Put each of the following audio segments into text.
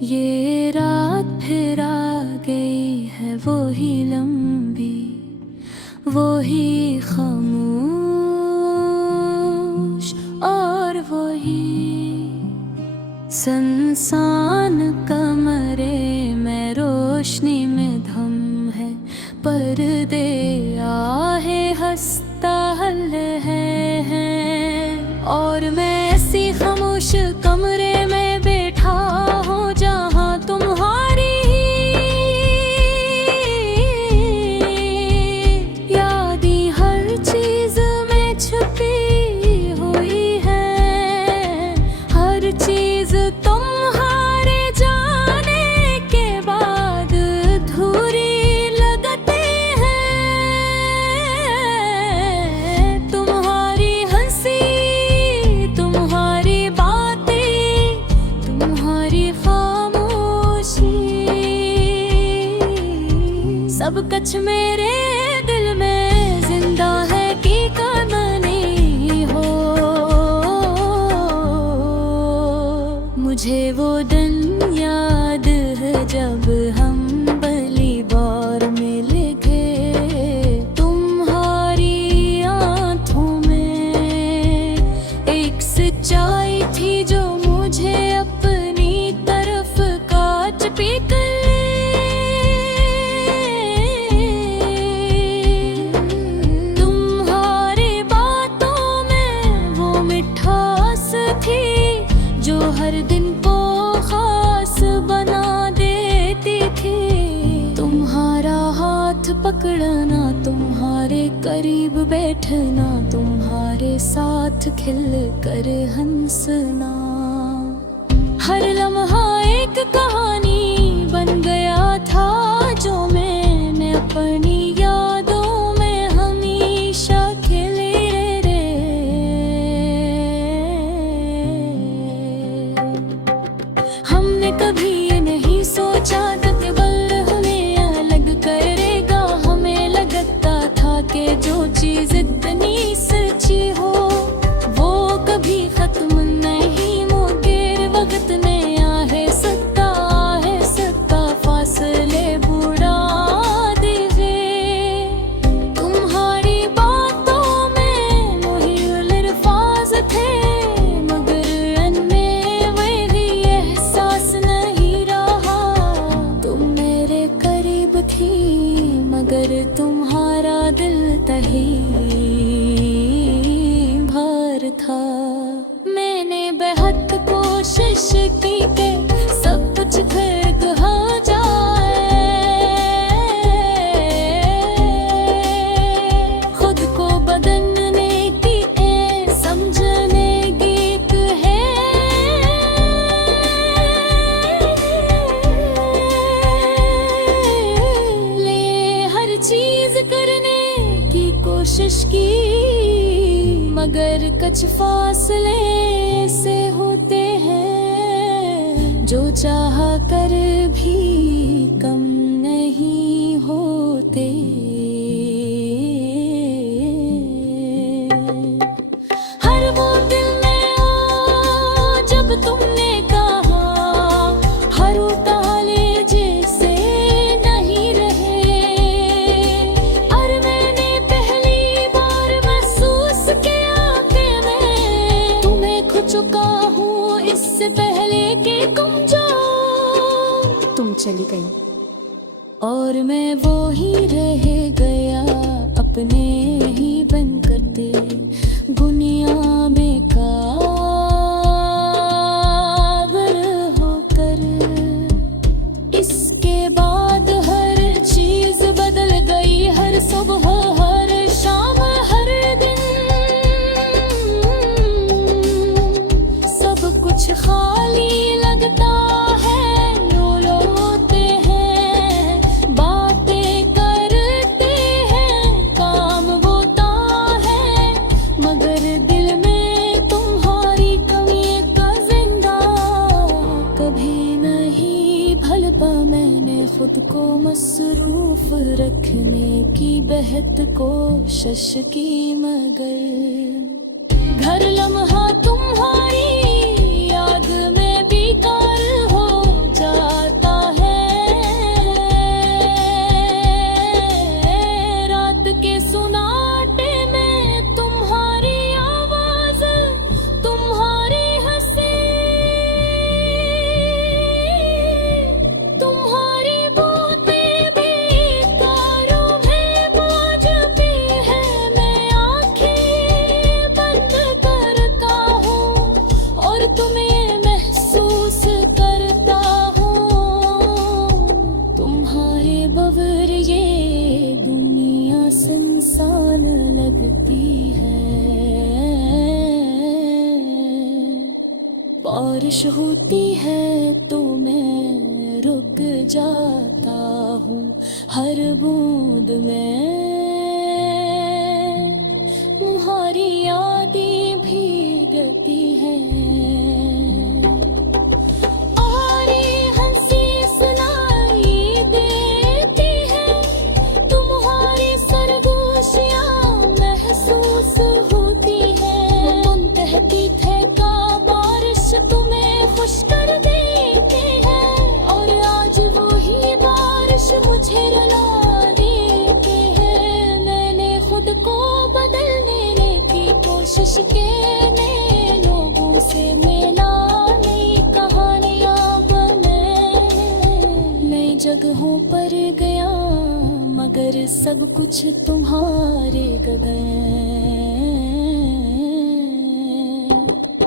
ये रात फिर आ गई है, वो ही लंबी, वो ही खामोश, और वो ही सुनसान कमरे में रोशनी में धम है। पर्दे आहे हंसता हल है और मैं ऐसी खामोश कमरे में बैठा हूँ जहाँ तुम्हारी यादें हर चीज में छुपी हुई है। हर चीज तुम्हारे जाने के बाद अधूरी लगती है। तुम्हारी हंसी, तुम्हारी बातें, तुम्हारी खामोशी, सब कुछ मेरे दिल में जिंदा है कि कहानी हो। मुझे वो दिन याद है जब हम पहली बार मिले थे। तुम्हारी आंखों में एक सच्चाई थी जो मुझे अपनी तरफ काट पीट जो हर दिन को खास बना देती थी। तुम्हारा हाथ पकड़ना, तुम्हारे करीब बैठना, तुम्हारे साथ खिल कर हंसना, हर लम्हा एक कहानी बन गया था जो मैंने अपनी यादों में हमेशा खिले रे। हमने कभी ये नहीं सोचा कि बल हमें अलग करेगा। हमें लगता था कि जो चीज इतनी सच्ची हो वो कभी खत्म नहीं। मगर वक्त में आहे सकता फासले बुढ़ा देवे। तुम्हारी बातों में मुहिल अल्फाज थे मगर उनमें वही एहसास नहीं रहा। तुम मेरे करीब थी मगर तुम्हारा दिल तही भर था। मैंने बेहद कोशिश की कि सब कुछ फिर कहा जाए। खुद को बदलने की समझने गीत है। ले हर चीज करने की कोशिश की मगर कुछ फासले से होते हैं जो चाह कर भी कम नहीं होते। हर वो दिल में आ जब तुमने कहा हर उताले जैसे नहीं रहे। और मैंने पहली बार महसूस किया कि मैं तुम्हें खो चुका हूँ इससे पहले कि तुम चली गई। और मैं वो ही रह गया अपने ही बन करते दुनिया में काबर होकर। इसके बाद हर चीज बदल गई, हर सुबह हर शाम हर दिन सब कुछ खाली लगता है। रोते हैं, बातें करते हैं, काम होता है रखने की बेहद कोशिश की, मगर घर लम्हा तुम्हारी याद में बेकार हो जाता है। रात के सुनाटे में तुम्हारी आवाज, तुम्हारी हंसी, तुम्हारी बातें बेकारों में मौज भी है। मैं आंखें बंद करता हूँ और तुम्हें महसूस करता हूँ। तुम्हारे बगैर ये दुनिया सुनसान लगती है। बारिश होती है तो मैं रुक जाता हूँ, हर बूंद में तुम्हारी यादें भीगती हैं। और ये हंसी सुनाई देती है, तुम्हारी सरगोशियाँ महसूस होती है। मुनतहकी ठेका बारिश तुम्हें खुश कर देती है, और आज वही बारिश मुझे रुला देती है। मैंने खुद को बदलने की कोशिश की, नए लोगों से मिला, नई कहानियाँ बनाए, नई जगहों पर गया, मगर सब कुछ तुम्हारे गए।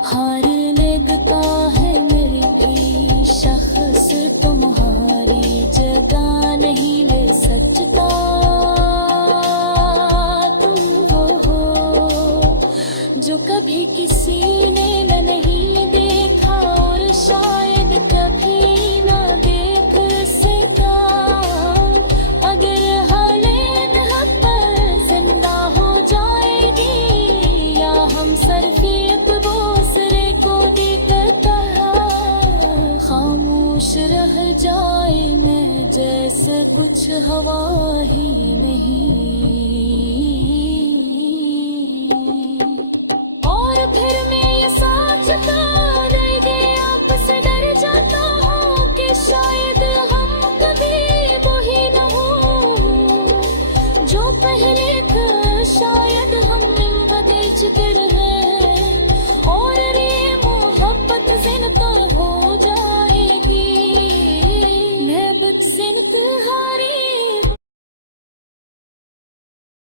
हार लगता है मेरे भी शख्स तुम्हारी जगह नहीं ले सकता। तुम वो हो जो कभी किसी ने न नहीं देखा, और शायद कभी ना देख सका। अगर हालें हम पर जिंदा हो जाएगी, या हम सरफी दूसरे को देखता खामोश रह जाए मैं, जैसे कुछ हवा ही नहीं।